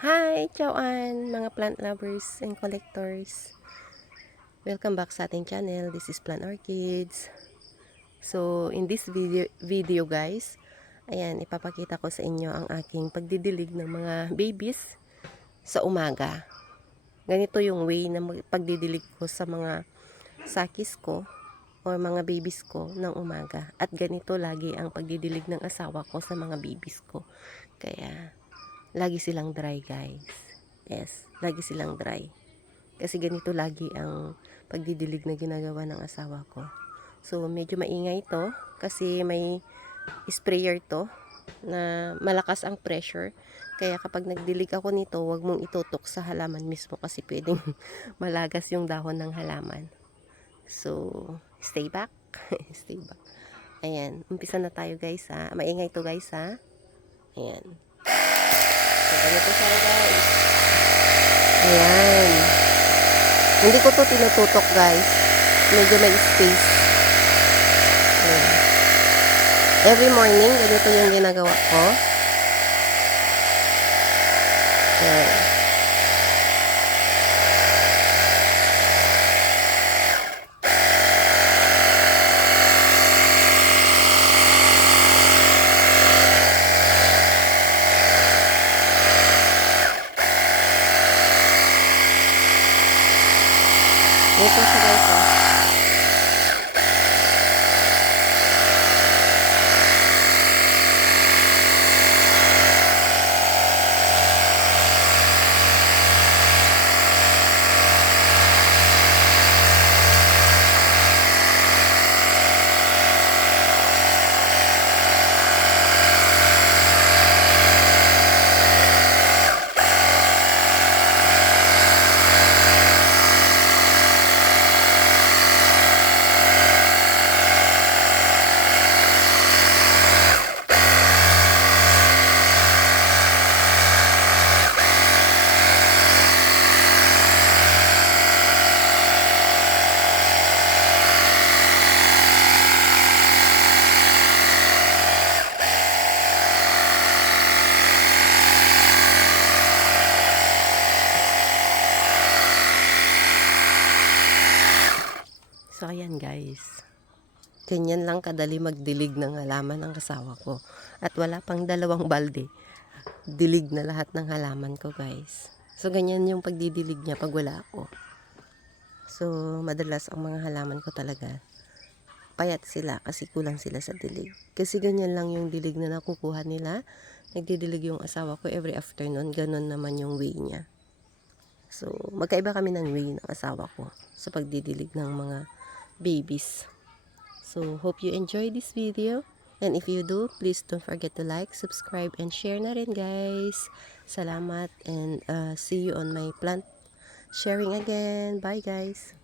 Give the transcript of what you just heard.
Hi! Ciao-an mga plant lovers and collectors. Welcome back sa ating channel. This is Plant Orchids. So, in this video guys, ayan, ipapakita ko sa inyo ang aking pagdidilig ng mga babies sa umaga. Ganito yung way na pagdidilig ko sa mga sakis ko o mga babies ko ng umaga. At ganito lagi ang pagdidilig ng asawa ko sa mga babies ko. Kaya, lagi silang dry guys. Yes, lagi silang dry. Kasi ganito lagi ang pagdidilig na ginagawa ng asawa ko. So, medyo maingay to kasi may sprayer to na malakas ang pressure. Kaya kapag nagdilig ako nito, wag mong itutok sa halaman mismo kasi pwedeng malagas yung dahon ng halaman. So, stay back. Stay back. Ayan, umpisa na tayo guys ha. Maingay to guys ha. Ayan. So, ganito siya guys. Ayan. Hindi ko to tinututok guys. Medyo may space. Ayan. Every morning, ganito yung ginagawa ko. Ayan. Ito siya guys oh. So, ayan guys. Ganyan lang kadali magdilig ng halaman ng kasawa ko. At wala pang 2 balde. Dilig na lahat ng halaman ko guys. So, ganyan yung pagdidilig niya pag wala ako. So, madalas ang mga halaman ko talaga payat sila kasi kulang sila sa dilig. Kasi ganyan lang yung dilig na nakukuha nila. Nagdidilig yung asawa ko every afternoon. Ganon naman yung way niya. So, magkaiba kami ng way ng asawa ko sa pagdidilig ng mga babies. So, hope you enjoy this video. And if you do, please don't forget to like, subscribe, and share na rin guys. Salamat and see you on my plant sharing again. Bye guys.